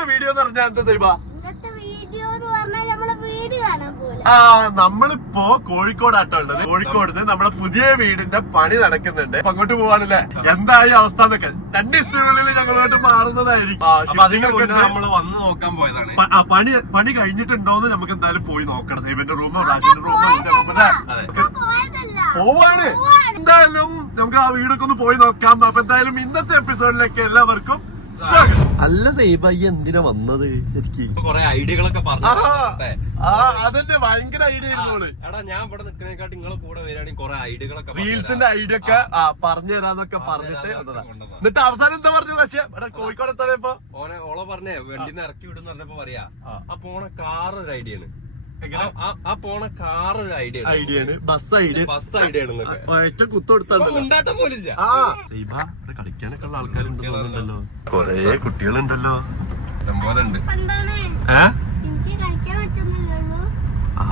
ഇന്നത്തെ വീഡിയോ എന്ന് പറഞ്ഞാൽ എന്താ സൈബ? ഇന്നത്തെ വീഡിയോ എന്ന് പറഞ്ഞാൽ നമ്മളെ വീട് കാണാൻ പോലെ ആ നമ്മളിപ്പോ കോഴിക്കോടാട്ടോ ഉള്ളത്. കോഴിക്കോട് നമ്മുടെ പുതിയ വീടിന്റെ പണി നടക്കുന്നുണ്ട്. അപ്പൊ അങ്ങോട്ട് പോവാണല്ലേ? എന്തായി അവസ്ഥ എന്നൊക്കെ. രണ്ട് ദിവസത്തിനുള്ളിൽ ഞങ്ങളോട്ട് മാറുന്നതായിരിക്കും. ആ, അപ്പൊ അതിന് മുന്നേ ഉണ്ട്. നമ്മൾ വന്ന് നോക്കാൻ പോയതാണ്. ആ, പണി പണി കഴിഞ്ഞിട്ടുണ്ടോന്ന് നമുക്ക് എന്തായാലും പോയി നോക്കണം. സൈബന്റെ റൂമോ റാഷിന്റെ റൂമോ പോവാണ്. എന്തായാലും നമുക്ക് ആ വീടൊക്കെ ഒന്ന് പോയി നോക്കാം. അപ്പൊ എന്തായാലും ഇന്നത്തെ എപ്പിസോഡിലേക്ക് എല്ലാവർക്കും സ്വാഗതം. അല്ല സൈബ ഈ എന്തിനാ വന്നത്? ശരിക്കും. കൊറേ ഐഡിയകളൊക്കെ പറഞ്ഞു. അതന്നെ ഭയങ്കര ഐഡിയ ആയിരുന്നു എടാ ഞാൻ ഇവിടെ നിൽക്കുന്നതിനെക്കാട്ടി നിങ്ങളെ കൂടെ വരികയാണെങ്കിൽ കൊറേ ഐഡിയകളൊക്കെ റീൽസിന്റെ ഐഡിയ ഒക്കെ പറഞ്ഞു തരാന്നൊക്കെ പറഞ്ഞിട്ട്. എന്നിട്ട് അവസാനം എന്താ പറഞ്ഞു പക്ഷേ കോഴിക്കോട് എത്താനിപ്പോ ഓനെ ഓളെ പറഞ്ഞേ വെള്ളിന്ന് ഇറക്കി വിടുന്ന പറഞ്ഞപ്പോ പറയാ അപ്പൊ ഓണെ കാർ ഒരു ഐഡിയ ആണ് ആ- ആ- ആ പോണ കാർ ഒരു ഐഡിയ ഐഡിയ ആണ്. ബസ് ഐഡിയ ബസ് ഐഡിയ ആണ് ഒറ്റ കുത്തെടുത്തല്ലോ ഉണ്ടാട്ടം പോലില്ല. ആ. ഇവിടെ കളിക്കാനൊക്കെ ഉള്ള ആൾക്കാരുണ്ടല്ലോ കൊറേ കുട്ടികളുണ്ടല്ലോ. പോലെ ഉണ്ട് ഏ?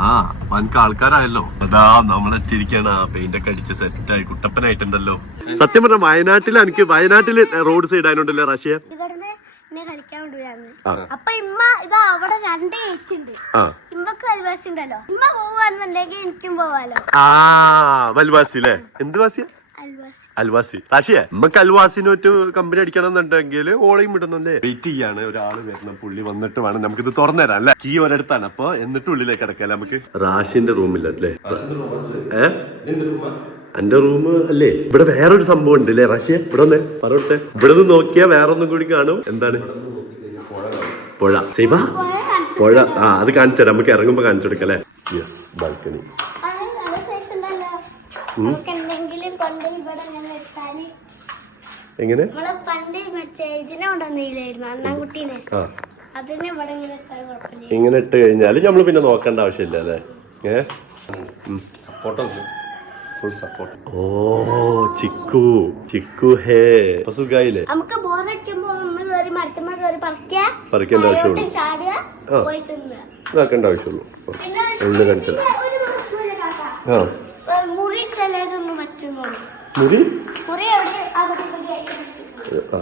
ആ അപ്പൊ എനിക്ക് ആൾക്കാരായല്ലോ. അതാ നമ്മളെത്തിയിരിക്കാണ് പെയിന്റ് ഒക്കെ അടിച്ച് സെറ്റായി കുട്ടപ്പനായിട്ടുണ്ടല്ലോ. സത്യം പറഞ്ഞ വയനാട്ടിൽ എനിക്ക് വയനാട്ടിൽ റോഡ് സൈഡ് ആയതുകൊണ്ടല്ലേ റഷ്യ? ആ. അപ്പൊ ഇമ്മ ഇതാ അവിടെ രണ്ട് ഗേറ്റ് ഉണ്ട് ഇമ്മക്ക് അൽവാസി ഉണ്ടല്ലോ. ഇമ്മ പോവാന്നുണ്ടെങ്കിൽ എനിക്കും പോവാലോ. ആ വൽവാസി അല്ലേ എന്ത് വാസിയാ? അൽവാസി അൽവാസി റാഷിയെ നമുക്ക് അൽവാസിന് ഒരു കമ്പനി അടിക്കണം എന്നുണ്ടെങ്കിൽ ഓളയും വിടുന്നല്ലേ വെയിറ്റ് ചെയ്യാണ് ഒരാൾ വരണം പുള്ളി വന്നിട്ട് വേണം. നമുക്ക് ഇത് തുറന്നുതരാം അല്ലെ കീ ഒരിടത്താണ്. അപ്പൊ എന്നിട്ട് ഉള്ളിലേക്ക് കിടക്കാം നമുക്ക്? റാഷിന്റെ റൂമിലല്ലേ ഏ? എന്റെ റൂം അല്ലേ? ഇവിടെ വേറൊരു സംഭവം ഉണ്ട് അല്ലേ റാഷിയ? ഇവിടെ വന്നേ. പറയട്ടെ ഇവിടെ നിന്ന് നോക്കിയാ വേറെ ഒന്നും കൂടി കാണും. എന്താണ്? പുഴ. സീമ പുഴ. ആ അത് കാണിച്ചു തരാം. നമുക്ക് ഇറങ്ങുമ്പോ കാണിച്ചു കൊടുക്കല്ലേ അല്ലേ? യെസ് ബാൽക്കണി എങ്ങനെ? നമ്മൾ പണ്ട് മറ്റേ ഇതിനെ കൊണ്ടുവന്നില്ലായിരുന്നു അണ്ണാൻകുട്ടീനെ. ആ. അതിനെ ഇവിടെ ഇങ്ങനെ ഇട്ട് കഴിഞ്ഞാൽ നമ്മൾ പിന്നെ നോക്കേണ്ട ആവശ്യമില്ല അല്ലേ? ഏ? സപ്പോർട്ട് ഫുൾ സപ്പോർട്ട് ഓ ചിക്കു ചിക്കു ഹേ. അപ്പൊ സുഖായില്ലേ നമുക്ക് ബോറടിക്കുമ്പോ നമ്മൾ കയറി മരത്തുമ്മ കയറി പറിക്കുക പറിക്കേണ്ട ആവശ്യമുള്ളൂ. ചാടുക ആ. പോയി തിന്നുക. ഇതാക്കേണ്ട ആവശ്യമുള്ളൂ. കാണിച്ചത്. ആ. ഏ, മുറി ചിലതൊന്നും പറ്റുന്നു ആ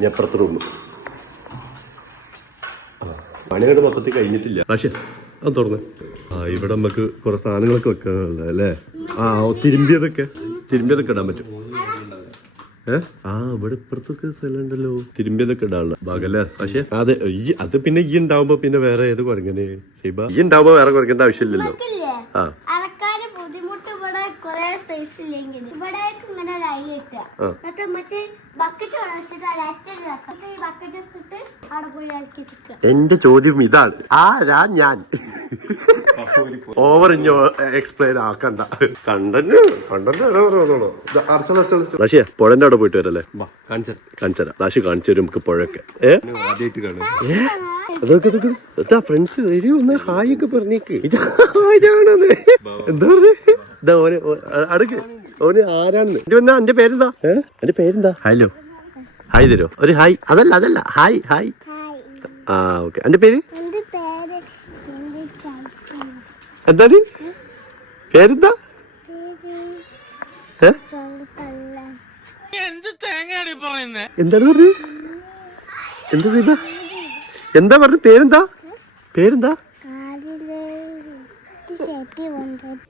ഞാൻ അപ്പുറത്തെ റൂമിൽ പണിയുടെ മൊത്തത്തിൽ കഴിഞ്ഞിട്ടില്ല. പക്ഷേ അത് തുറന്ന്. ആ ഇവിടെ നമുക്ക് കുറെ സാധനങ്ങളൊക്കെ വെക്കാനുള്ള അല്ലേ ആ തിരുമ്പിയതൊക്കെ. തിരുമ്പിയതൊക്കെ ഇടാൻ പറ്റും. ഏ? ആ ഇവിടെ ഇപ്പുറത്തൊക്കെ സ്ഥലം ഉണ്ടല്ലോ തിരുമ്പിയതൊക്കെ ഇടാനുള്ള ഭാഗല്ലേ പക്ഷെ അതെ ഈ അത് പിന്നെ ഈ ഉണ്ടാവുമ്പോ പിന്നെ വേറെ ഏത് കുറങ്ങനെ സീബ? ഈ ഉണ്ടാവുമ്പോ വേറെ കുറയ്ക്കേണ്ട ആവശ്യമില്ലല്ലോ. ആ. കുറെ സ്പേസ് ഇല്ലെങ്കിൽ ഇവിടേക്ക് ഇങ്ങനെ. എന്നിട്ട് ബക്കറ്റ് ഈ ബക്കറ്റ് എടുത്തിട്ട് അവിടെ പോയി ഇറക്കി ചിക്കുക എന്റെ ചോദ്യം ഇതാണ്. ആരാ ഞാൻ? ഓവർ ഇഞ്ഞോ എക്സ്പ്ലെയിൻ ആക്കണ്ട. കണ്ടന്റ് കണ്ടന്റ് റാഷി പുഴന്റെ അവിടെ പോയിട്ട് വരല്ലേ? കാണിച്ചര. റാഷി കാണിച്ചു തരും നമുക്ക് പുഴയൊക്കെ? അതൊക്കെ ഇതൊക്കെ ഫ്രണ്ട്സ് എടി ഒന്ന് ഹായ് ഒക്കെ പറഞ്ഞേക്ക്. ഇതാരാണെന്ന് എന്താ പറഞ്ഞേ? ഇതാ ഓന് അടുക്ക് ഓന് ആരാണെന്ന്? എന്റെ പിന്നെ എന്റെ പേരെന്താ? എന്റെ പേരെന്താ? ഹലോ. ഹായ് തരോ. ഒരു ഹായ്. അതല്ല അതല്ല. Hi hi. ആ ഓക്കെ. എന്റെ പേര്? എന്താണ് പേരെന്താ? എന്താണ് പറഞ്ഞു? എന്താ സീബ എന്താ പറഞ്ഞു? പേരെന്താ? പേരെന്താ?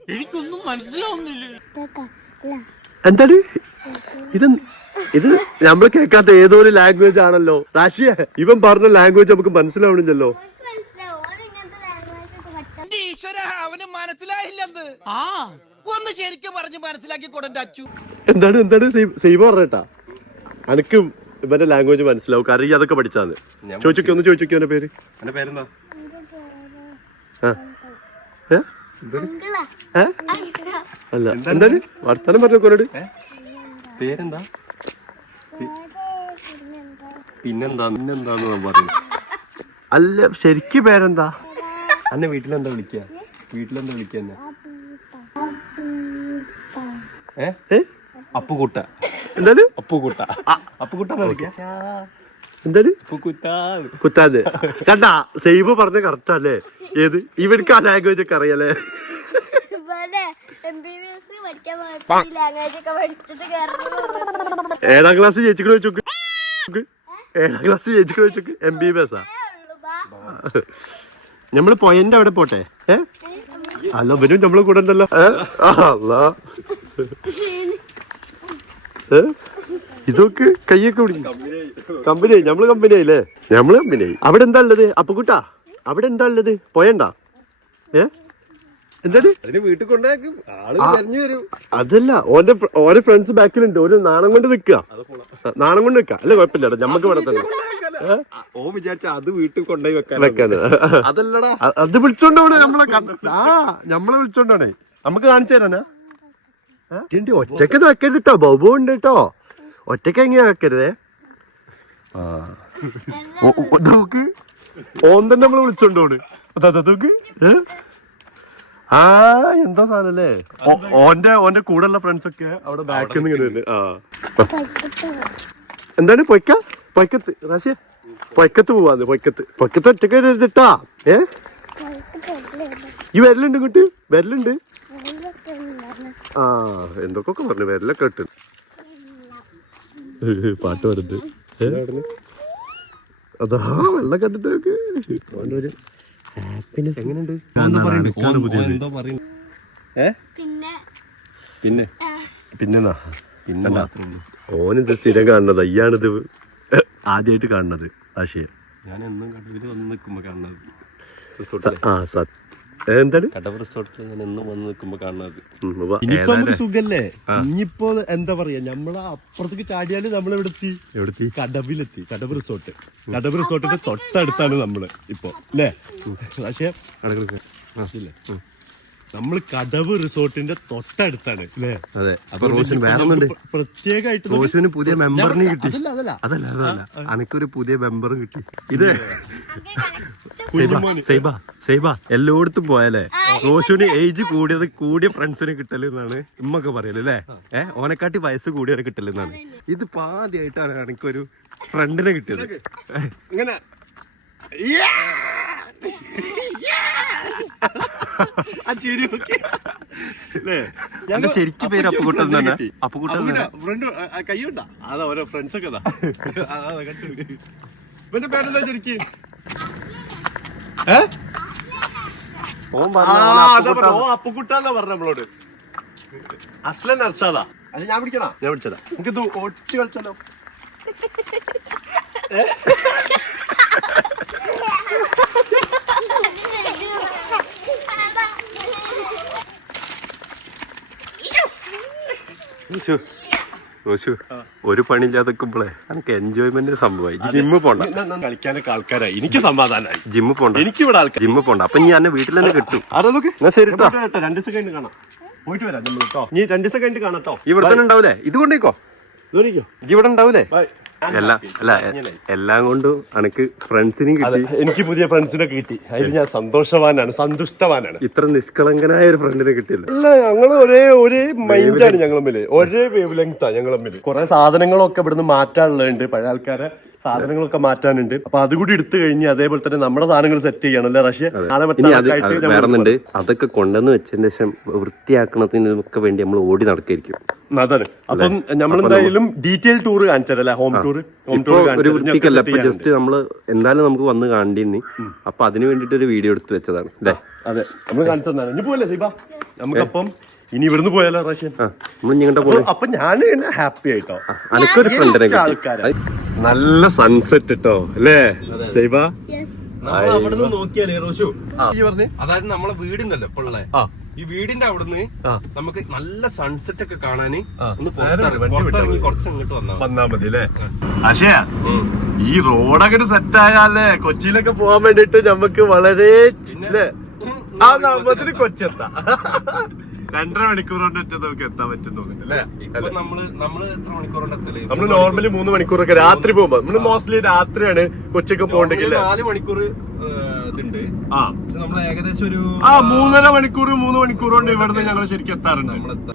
എനിക്കൊന്നും മനസ്സിലാവുന്നില്ല. എന്താണ്? ഇത് ഇത് നമ്മൾ കേൾക്കാത്ത ഏതോ ഒരു ലാംഗ്വേജ് ആണല്ലോ? റാഷിയ ഇവൻ പറഞ്ഞ ലാംഗ്വേജ് നമുക്ക് മനസ്സിലാവണില്ലല്ലോ. അവന് മനസ്സിലായില്ലെന്ന്. ആ ഒന്ന് ശരിക്കും പറഞ്ഞ് മനസ്സിലാക്കി അച്ചു. എന്താണ് എന്താണ് സൈബ പറഞ്ഞേട്ടാ? അനക്ക് ഇവന്റെ ലാംഗ്വേജ് മനസ്സിലാവും. കറി അതൊക്കെ പഠിച്ചാന്ന്. ചോദിച്ചോക്കെ ഒന്ന് ചോദിച്ചോക്കെ അവന്റെ പേര്. എന്റെ പേരെന്താ? ആ. ഏ? അല്ല എന്താണ്? വർത്താനം പറഞ്ഞ കൊറോട് പേരെന്താ? പിന്നെന്താ? പിന്നെന്താന്ന് ഞാൻ പറഞ്ഞു അല്ല ശരിക്ക് പേരെന്താ? അന്നെ വീട്ടിലെന്താ വിളിക്ക? വീട്ടിലെന്താ വിളിക്ക എന്നെ ഏ? അപ്പുകൂട്ട അപ്പുകുട്ട. എന്താണ്? അപ്പുകുട്ട. അപ്പുകുട്ടാന്ന് വിളിക്ക? എന്താണ്? കുത്താതെ കണ്ടാ സൈബ് പറഞ്ഞ കറക്റ്റ് അല്ലേ ഏത്? ഇവർക്ക് ആ ലാംഗ്വേജ് ഒക്കെ അറിയാലേ. ഏഴാം ക്ലാസ് ചേച്ചിക്ക് വെച്ചു ഏഴാം ക്ലാസ് ചേച്ചിക്ക് വെച്ചു എം ബി ബി എസ് ആ? നമ്മൾ പൊയന്റെ അവിടെ പോട്ടെ. ഏ? അല്ല ഇവരും നമ്മളെ കൂടെ ഉണ്ടല്ലോ. ഏ? ആ, അല്ല ഏ? ഇതൊക്കെ കയ്യൊക്കെ പിടിക്കും കമ്പനി നമ്മൾ കമ്പനി ആയില്ലേ? നമ്മൾ കമ്പനി ആയി. അവിടെ എന്താ ഉള്ളത്? അപ്പുക്കുട്ടാ അവിടെ എന്താ ഉള്ളത്? പോയണ്ട. ഏ? എന്താണ്? വീട്ടിൽ കൊണ്ടാക്കും അതല്ല ഓന്റെ ഓരോ ഓന്റെ ഫ്രണ്ട്സ് ബാക്കിലുണ്ട്. ഒരു നാണം കൊണ്ട് നിക്കുക നാണം കൊണ്ട് നിക്കുക അല്ല കുഴപ്പമില്ല ഞമ്മക്ക് ഇവിടെ തന്നെ. ഓ വിചാരിച്ച അത് വീട്ടിൽ കൊണ്ടുപോയി വെക്കാൻ അതല്ലടാ. അത് വിളിച്ചോണ്ടാണ് നമ്മളെ കണ്ട- ആ നമ്മളെ വിളിച്ചോണ്ടാണേ. നമുക്ക് കാണിച്ചു തരാനാ? ഒറ്റയ്ക്ക് വെക്കരുത് കേട്ടോ ബൗബു ഉണ്ട് കേട്ടോ ഓ- ഓ- നോക്ക്. ഓൻ തന്നെ നമ്മളെ വിളിച്ചോണ്ടോണ് നോക്ക്? ആ എന്താ സാധനം അല്ലേ ഓന്റെ ഓന്റെ കൂടെ ഉള്ള ഫ്രണ്ട്സ് ഒക്കെ അവിടെ ബാക്കിൽ നിന്ന് ഇങ്ങനെ. ആ. എന്താണ്? പൊയ്ക്ക? പൊയ്ക്കത്ത്. റാശിയ പൊയ്ക്കത്ത് പോവാന്ന്. പൊയ്ക്കത്ത്. പൊയ്ക്കത്ത് ഒറ്റയ്ക്ക് എഴുതിട്ടാ ഏ? ഈ വരലുണ്ട് ഇങ്ങോട്ട്. വരലുണ്ട്. ആ എന്തൊക്കെ പറഞ്ഞു. വരലൊക്കെ ഇട്ട്. പാട്ട് വരുന്നത് അതാ വെള്ളം കണ്ടിട്ട് നോക്ക്. ഓന്റെ ഒരു happiness. എങ്ങനെയുണ്ട്? എന്തോ പറയുന്നു. ഏ? പിന്നെ. പിന്നെ? പിന്നെന്നാ? പിന്നെ ഓനിത് സ്ഥിരം കാണുന്നത് അയ്യാണിത് ആദ്യമായിട്ട് കാണുന്നത്. ആശയം ഞാൻ എന്നും കണ്ടിട്ട് വന്ന് നിൽക്കുമ്പോ കാണുന്നത്. ആ സത് എന്താണ്? കടവ് റിസോർട്ടിൽ ഞാൻ എന്നും വന്ന് നിൽക്കുമ്പോ കാണുന്നത്. ഇനിയിപ്പോ നമുക്ക് സുഖല്ലേ? ഇനിയിപ്പോ എന്താ പറയാ? നമ്മളെ അപ്പുറത്തേക്ക് ചാടിയാൽ നമ്മൾ എവിടെത്തി? എവിടെത്തി കടവിലെത്തി. കടവ് റിസോർട്ട്. കടവ് റിസോർട്ടിന്റെ തൊട്ടടുത്താണ് നമ്മൾ ഇപ്പൊ. അല്ലേ പക്ഷേ നമ്മൾ കടവ് റിസോർട്ടിന്റെ തൊട്ടടുത്താണ് അല്ലേ? അതെ. അപ്പൊ റോഷൻ വേറെ പ്രത്യേകമായിട്ട് റോഷന് പുതിയ മെമ്പറിനെ കിട്ടി. അതല്ല അതല്ല. അതല്ല അതല്ല. അനക്കൊരു പുതിയ മെമ്പറും കിട്ടി. ഇത് സൈബ സൈബ എല്ലായിടത്തും പോയാലേ റോഷുന് ഏജ് കൂടിയത് കൂടിയ ഫ്രണ്ട്സിന് കിട്ടലെന്നാണ് ഇമ്മൊക്കെ പറയൽ അല്ലേ? ഏഹ് ഓനെക്കാട്ടി വയസ്സ് കൂടിയവരെ കിട്ടലെന്നാണ് ഇത് പാതിയായിട്ടാണ് എനിക്കൊരു ഫ്രണ്ടിനെ കിട്ടിയത്. ഇങ്ങനെ. എന്റെ ശരിക്കും പേര് അപ്പുകുട്ടൻ തന്നെ. അപ്പുകുട്ടൻ ഫ്രണ്ട് കൈയുണ്ടാ അതാ ഓരോ ഫ്രണ്ട്സ് ഒക്കെ ഇവന്റെ പേരെന്താ ശരിക്ക്? ഓൻ പറഞ്ഞു. ഓ അപ്പുക്കുട്ടാന്നാ പറഞ്ഞ നമ്മളോട്. അസ്ലൻ അർച്ചാദാ അല്ല ഞാൻ പിടിക്കണ ഞാൻ പിടിച്ചതാ നമുക്ക് ഇത് ഒളിച്ച് കളിച്ചാലോ റോഷു, റോഷു ഒരു പണിയില്ലാതെ നിൽക്കുമ്പോളേ എനിക്ക് എൻജോയ്മെന്റ് സംഭവമായി ജിമ്മ് പോണ്ട. കളിക്കാനൊക്കെ ആൾക്കാരായി. എനിക്ക് സമാധാനമായി. ജിമ്മ് പോണ്ട. എനിക്ക് ഇവിടെ ആൾക്കാർ ജിമ്മ് പോണ്ട. അപ്പൊ ഞാൻ വീട്ടിൽ തന്നെ കിട്ടും. എന്നാ ശരി കേട്ടോ രണ്ട് ദിവസം കഴിഞ്ഞ് കാണാം. പോയിട്ട് വരാം നമ്മൾ കേട്ടോ നീ രണ്ട് ദിവസം കഴിഞ്ഞിട്ട് കാണാം കേട്ടോ ഇവിടെ തന്നെ ഉണ്ടാവൂലേ? ഇത് കൊണ്ടേക്കോ ഇവിടെ ഉണ്ടാവൂലേ? ബൈ. എല്ലാം അല്ല എല്ലാം കൊണ്ടും എനിക്ക് ഫ്രണ്ട്സിനും കിട്ടി. എനിക്ക് പുതിയ ഫ്രണ്ട്സിനെ കിട്ടി. അതിൽ ഞാൻ സന്തോഷവാനാണ് സന്തുഷ്ടവാനാണ്. ഇത്ര നിഷ്കളങ്കനായ ഒരു ഫ്രണ്ടിനെ കിട്ടിയില്ല. അല്ല ഞങ്ങൾ ഒരേ ഒരേ മൈൻഡാണ് ഞങ്ങൾ തമ്മിൽ ഒരേ വേവ് ലെങ്താ ഞങ്ങൾ തമ്മിൽ. കുറെ സാധനങ്ങളൊക്കെ ഇവിടുന്ന് മാറ്റാനുള്ളതുണ്ട്. പഴയ ആൾക്കാരെ സാധനങ്ങളൊക്കെ മാറ്റാനുണ്ട്. അപ്പൊ അതുകൂടി എടുത്തു കഴിഞ്ഞ് അതേപോലെ തന്നെ നമ്മുടെ സാധനങ്ങൾ സെറ്റ് ചെയ്യണം അല്ലെ റഷ്യ? വേറൊന്നുണ്ട്. അതൊക്കെ കൊണ്ടുവന്ന് വെച്ചതിന് ശേഷം വൃത്തിയാക്കണത്തിനൊക്കെ വേണ്ടി നമ്മൾ ഓടി നടക്കായിരിക്കും. അതാണ്. അപ്പം നമ്മൾ എന്തായാലും ഡീറ്റെയിൽ ടൂർ കാണിച്ചതല്ലേ ഹോം ടൂർ ഹോം ടൂർ ഒരു വൃത്തിക്കല്ല ജസ്റ്റ് നമ്മൾ എന്തായാലും നമുക്ക് വന്ന് കാണേണ്ടി അപ്പൊ അതിന് വേണ്ടിട്ട് ഒരു വീഡിയോ എടുത്ത് വെച്ചതാണ് അല്ലേ? അതെ. നമ്മൾ കാണിച്ചു തന്നാണ്. ഇനി സീബ? നമുക്കപ്പം ഇനി ഇവിടുന്ന് പോയാലോ റഷ്യൻ നമ്മൾ ഞങ്ങളുടെ അപ്പൊ ഞാൻ ഹാപ്പി ആയിട്ടോ അനക്കൊരു ഫ്രണ്ടിനെ ആൾക്കാരാ. നല്ല സൺസെറ്റ് കേട്ടോ അല്ലേ? സൈബ നമ്മൾ അവിടുന്ന് നോക്കിയാലേ റോഷു? ഈ പറഞ്ഞേ? അതായത് നമ്മളെ വീടുണ്ടല്ലോ ഇപ്പൊ ഈ വീടിന്റെ അവിടുന്ന് നമുക്ക് നല്ല സൺസെറ്റ് ഒക്കെ കാണാന് ഒന്ന് പുറത്തിറങ്ങി കുറച്ച് ഇങ്ങോട്ട് വന്നാ വന്നാ മതി അല്ലേ? അശയാ ഈ റോഡൊക്കെ സെറ്റ് ആയാലേ കൊച്ചിയിലൊക്കെ പോകാൻ വേണ്ടിട്ട് നമുക്ക് വളരെ? ആ നാമത്തിന് കൊച്ചെത്താം. രണ്ടര മണിക്കൂർ കൊണ്ട് ഒറ്റ നമുക്ക് എത്താൻ പറ്റും ഇപ്പൊ നമ്മൾ നമ്മൾ എത്ര മണിക്കൂറുണ്ട് എത്തൽ? നമ്മൾ നോർമലി മൂന്ന് മണിക്കൂറൊക്കെ രാത്രി പോകുമ്പോ. നമ്മൾ മോസ്റ്റ്ലി രാത്രിയാണ് കൊച്ചിയൊക്കെ പോകണ്ടെങ്കിൽ നാല് മണിക്കൂർ ഇതുണ്ട്. ആ. നമ്മൾ ഏകദേശം ഒരു ആ മൂന്നര മണിക്കൂർ മൂന്ന് മണിക്കൂർ കൊണ്ട് ഇവിടുന്ന് ഞങ്ങൾ ശരിക്കും എത്താറുണ്ട്. നമ്മളെത്താ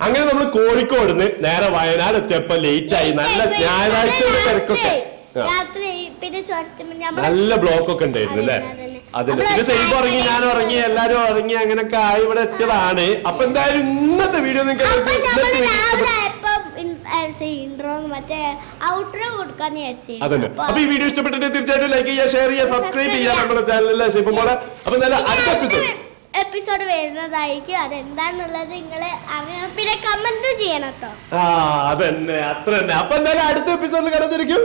അങ്ങനെ നമ്മൾ കോഴിക്കോട് നിന്ന് നേരെ വയനാട് എത്തിയപ്പോ ലേറ്റ് ആയി. നല്ല ഞായറാഴ്ച തിരക്കൊക്കെ. രാത്രി നല്ല ബ്ലോക്ക് ഒക്കെ ഉണ്ടായിരുന്നു അല്ലേ. അതിന് പിന്നെ സൈബ് ഇറങ്ങി ഞാൻ ഇറങ്ങി എല്ലാരും ഇറങ്ങി അങ്ങനൊക്കെ ആയി ഇവിടെ എത്തിയതാണ്. അപ്പൊ എന്തായാലും ഇന്നത്തെ വീഡിയോ നിങ്ങൾക്ക് അതന്നെ. അപ്പൊ ഈ വീഡിയോ ഇഷ്ടപ്പെട്ടിട്ട് തീർച്ചയായിട്ടും ലൈക്ക് ചെയ്യുക ഷെയർ ചെയ്യുക സബ്സ്ക്രൈബ് ചെയ്യുക നമ്മുടെ ചാനലിലെ അപ്പൊ അടുത്ത എപ്പിസോഡ് എപ്പിസോഡ് വരുന്നതായിരിക്കും. അതെന്താന്നുള്ളത് നിങ്ങൾ പിന്നെ കമന്റും ചെയ്യണം കേട്ടോ ആ അതന്നെ. അത്ര തന്നെ. അപ്പൊ എന്തായാലും അടുത്ത എപ്പിസോഡിൽ കടന്നിരിക്കും.